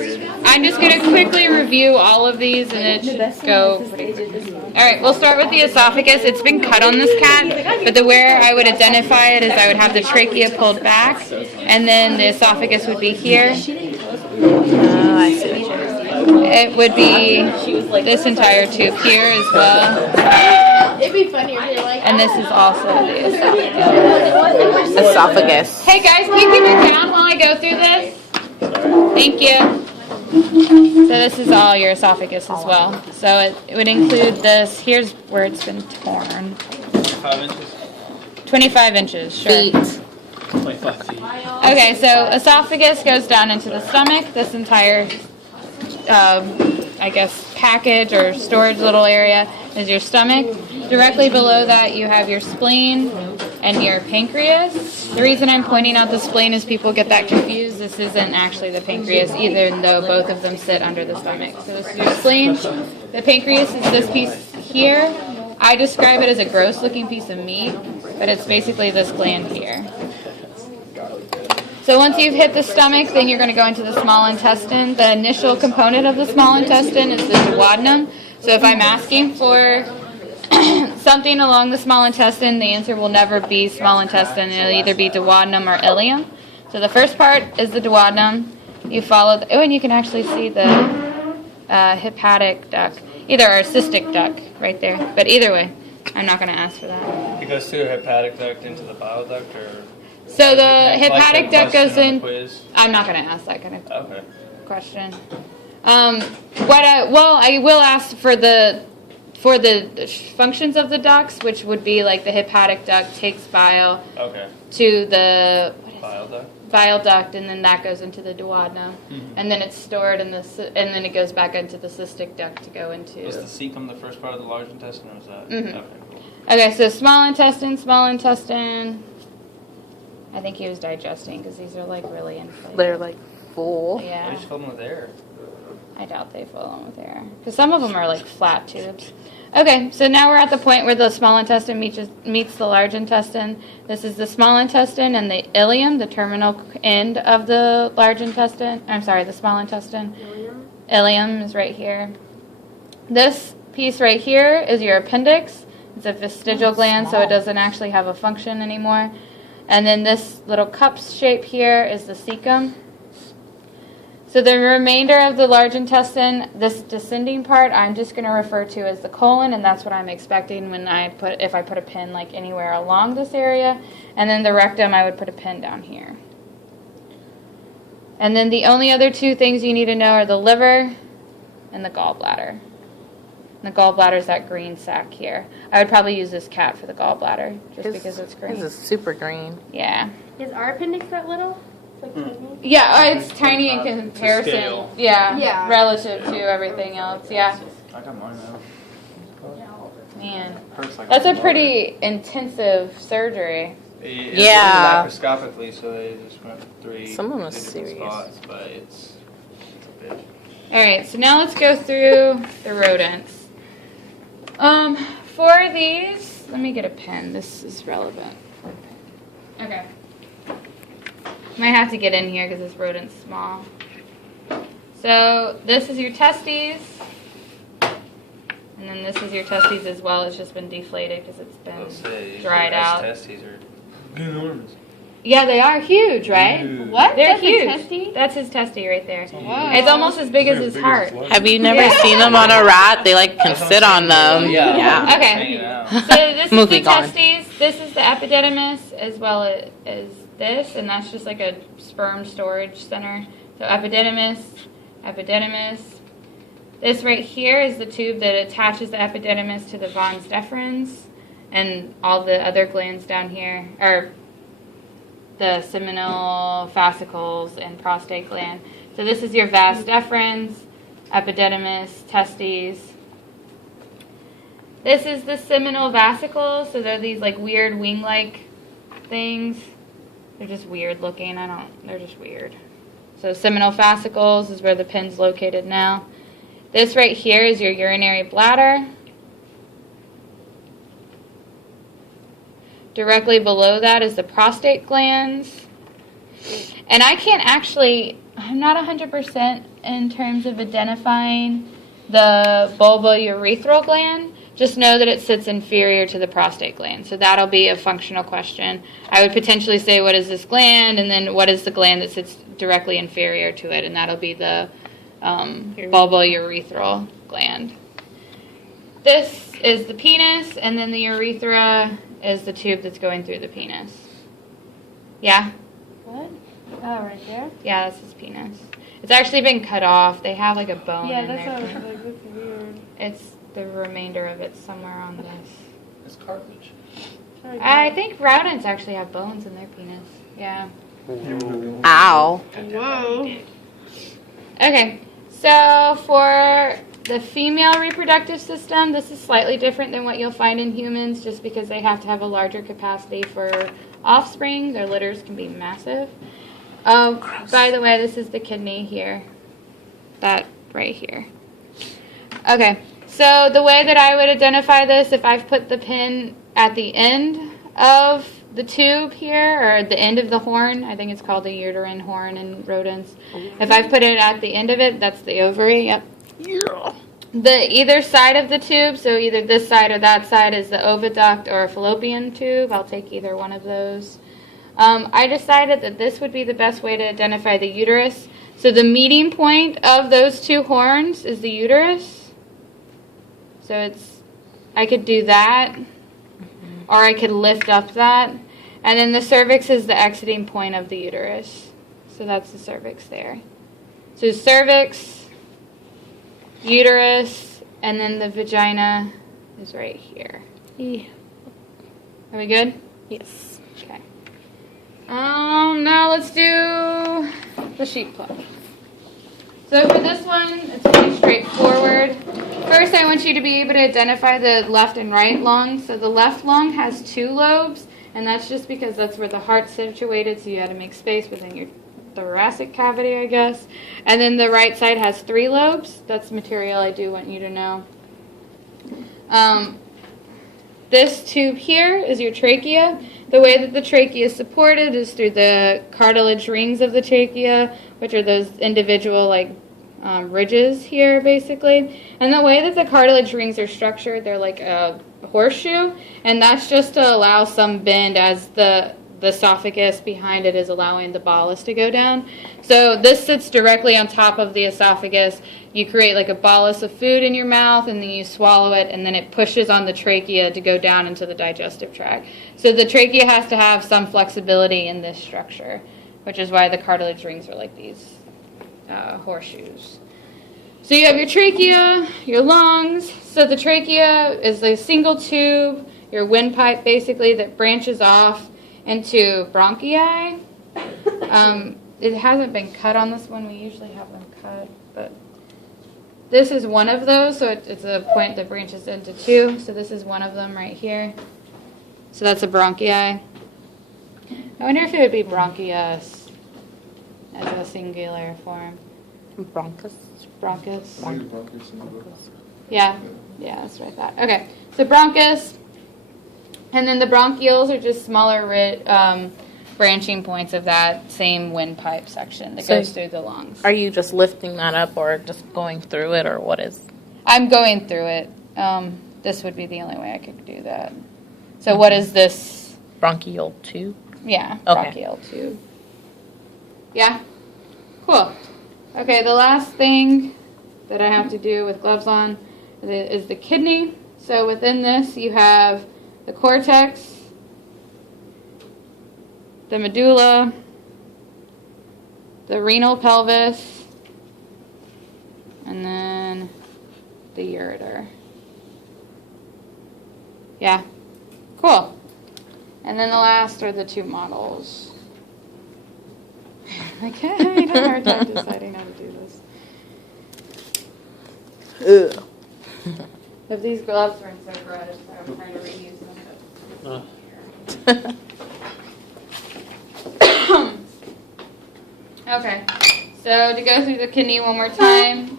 I'm just going to quickly review all of these and then it should go pretty quick. Alright, we'll start with the esophagus. It's been cut on this cat, but the way I would identify it is I would have the trachea pulled back, and then the esophagus would be here. Oh, I see. It would be this entire tube here as well. It'd be funnier if you're like, and this is also the esophagus. Esophagus. Hey guys, can you keep it down while I go through this? Thank you. So this is all your esophagus as well. So it would include this. Here's where it's been torn. 5 inches? 25 inches, sure. Feet. 25 feet. Okay, so esophagus goes down into the stomach. This entire, I guess, package or storage little area is your stomach. Directly below that, you have your spleen and your pancreas. The reason I'm pointing out the spleen is people get that confused. This isn't actually the pancreas, even though both of them sit under the stomach. So this is your spleen. The pancreas is this piece here. I describe it as a gross-looking piece of meat, but it's basically this gland here. So once you've hit the stomach, then you're going to go into the small intestine. The initial component of the small intestine is the duodenum. So if I'm asking for something along the small intestine, the answer will never be small intestine. It'll either be duodenum or ileum. So the first part is the duodenum. You follow, and you can actually see the hepatic duct, either or cystic duct right there. But either way, I'm not going to ask for that. It goes through the hepatic duct into the bile duct, or? So the hepatic duct goes in. Quiz? I'm not going to ask that kind of Okay. question. I will ask for the functions of the ducts, which would be like the hepatic duct takes bile to the bile duct, and then that goes into the duodenum, and then it's stored in and then it goes back into the cystic duct to go into. Was the cecum the first part of the large intestine, or was that? Okay, cool. Okay, so small intestine. I think he was digesting because these are like really inflated. They're like full. Yeah. Why just fill them with air? I doubt they fill them with air. Because some of them are like flat tubes. Okay, so now we're at the point where the small intestine meets the large intestine. This is the small intestine and the ileum, the terminal end of the large intestine. I'm sorry, the small intestine. Ileum is right here. This piece right here is your appendix. It's a vestigial gland, so it doesn't actually have a function anymore. And then this little cup shape here is the cecum. So the remainder of the large intestine, this descending part, I'm just going to refer to as the colon, and that's what I'm expecting when if I put a pin like anywhere along this area. And then the rectum, I would put a pin down here. And then the only other two things you need to know are the liver and the gallbladder. And the gallbladder is that green sac here. I would probably use this cat for the gallbladder, just because it's green. This is super green. Yeah. Is our appendix that little? It's like tiny. Yeah, it's tiny in comparison. Scale. Yeah, relative to everything else. Yeah. I got mine now. Man, Hurts like that's a pretty intensive surgery. Yeah. Laparoscopically, so they just went 3 Some of them are different serious. spots, but it's a bitch. All right, so now let's go through the rodents. For these, let me get a pen. This is relevant. Okay. Might have to get in here because this rodent's small. So this is your testes. And then this is your testes as well. It's just been deflated because it's been dried out. Testes are enormous. Yeah, they are huge, right? Huge. What? They're That's a huge. testy? That's his testy right there. Wow. It's almost as big as his heart. Have you never seen them on a rat? They like can sit on them. Yeah. Okay. Hanging out. So this is the Movie gone. testes. This is the epididymis as well as this, and that's just like a sperm storage center. So epididymis. This right here is the tube that attaches the epididymis to the Vons deferens, and all the other glands down here are the seminal fascicles and prostate gland. So this is your vas deferens, epididymis, testes. This is the seminal vasicles. So they're these like weird wing-like things. They're just weird looking. They're just weird. So seminal fascicles is where the pin's located now. This right here is your urinary bladder. Directly below that is the prostate glands. And I can't actually I'm not 100% in terms of identifying the bulbourethral gland. Just know that it sits inferior to the prostate gland. So that'll be a functional question. I would potentially say, what is this gland? And then what is the gland that sits directly inferior to it? And that'll be the bulbourethral gland. This is the penis, and then the urethra is the tube that's going through the penis. Yeah? What? Oh, right there? Yeah, that's his penis. It's actually been cut off. They have like a bone Yeah, in that's there. what I was like, that's weird. It's the remainder of it somewhere on this. It's cartilage. I think rodents actually have bones in their penis. Yeah. Ow. Whoa. Okay, so for the female reproductive system, this is slightly different than what you'll find in humans just because they have to have a larger capacity for offspring. Their litters can be massive. Oh, by the way, this is the kidney here. That right here. Okay, so the way that I would identify this, if I've put the pin at the end of the tube here, or the end of the horn, I think it's called the uterine horn in rodents. If I've put it at the end of it, that's the ovary, yep. Yeah. The either side of the tube, so either this side or that side, is the oviduct or fallopian tube. I'll take either one of those. I decided that this would be the best way to identify the uterus. So the meeting point of those two horns is the uterus. So I could do that, or I could lift up that. And then the cervix is the exiting point of the uterus. So that's the cervix there. So cervix, uterus, and then the vagina is right here. Yeah. Are we good? Yes. Okay. Now let's do the sheep pluck. So for this one, it's pretty straightforward. First, I want you to be able to identify the left and right lung. So the left lung has 2 lobes, and that's just because that's where the heart's situated, so you had to make space within your thoracic cavity, I guess. And then the right side has 3 lobes. That's material I do want you to know. This tube here is your trachea. The way that the trachea is supported is through the cartilage rings of the trachea, which are those individual ridges here, basically. And the way that the cartilage rings are structured, they're like a horseshoe, and that's just to allow some bend as the esophagus behind it is allowing the bolus to go down. So this sits directly on top of the esophagus. You create like a bolus of food in your mouth, and then you swallow it, and then it pushes on the trachea to go down into the digestive tract. So the trachea has to have some flexibility in this structure, which is why the cartilage rings are like these horseshoes. So you have your trachea, your lungs. So the trachea is a single tube, your windpipe basically, that branches off into bronchi. It hasn't been cut on this one. We usually have them cut, but this is one of those. So it's a point that branches into 2. So this is one of them right here. So that's a bronchi. I wonder if it would be bronchius as a singular form. Bronchus. Bronchus. Yeah, that's right. That. Okay, so bronchus. And then the bronchioles are just smaller branching points of that same windpipe section that goes through the lungs. Are you just lifting that up or just going through it, or what is? I'm going through it. This would be the only way I could do that. So what is this? Bronchial tube? Yeah, Okay. bronchial tube. Yeah? Cool. Okay, the last thing that I have to do with gloves on is the kidney. So within this you have the cortex, the medulla, the renal pelvis, and then the ureter. Yeah, cool. And then the last are the 2 models. I had a hard time deciding how to do this. Ugh. If these gloves weren't so gross, I would try to reuse them. Okay, so to go through the kidney one more time,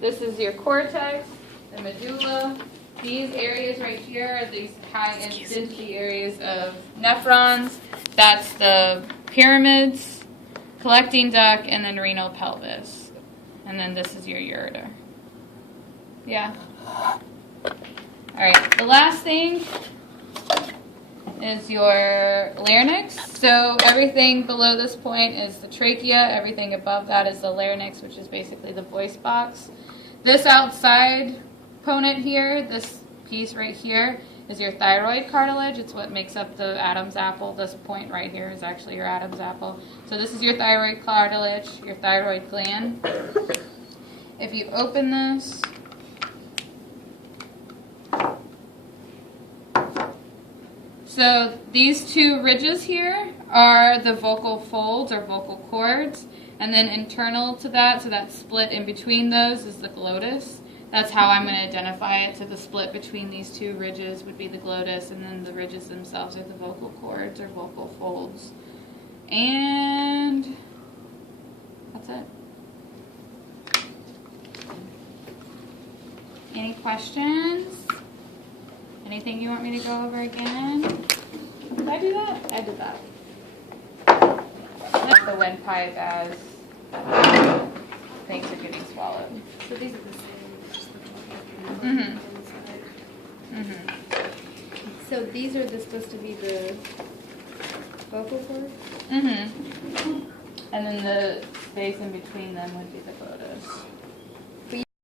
this is your cortex, the medulla. These areas right here are these high density areas of nephrons. That's the pyramids. collecting duct, and then renal pelvis. And then this is your ureter. Yeah. All right, the last thing is your larynx. So everything below this point is the trachea. Everything above that is the larynx, which is basically the voice box. This outside component here, this piece right here, is your thyroid cartilage. It's what makes up the Adam's apple. This point right here is actually your Adam's apple. So this is your thyroid cartilage, your thyroid gland. If you open this, so these two ridges here are the vocal folds or vocal cords, and then internal to that, so that split in between those is the glottis. That's how I'm going to identify it. So the split between these two ridges would be the glottis, and then the ridges themselves are the vocal cords or vocal folds. And that's it. Any questions? Anything you want me to go over again? Did I do that? I did that. The windpipe as things are getting swallowed. So these are the same, just the Mhm. inside. Mm-hmm. So these are supposed to be the vocal cords? Mm-hmm. And then the space in between them would be the glottis.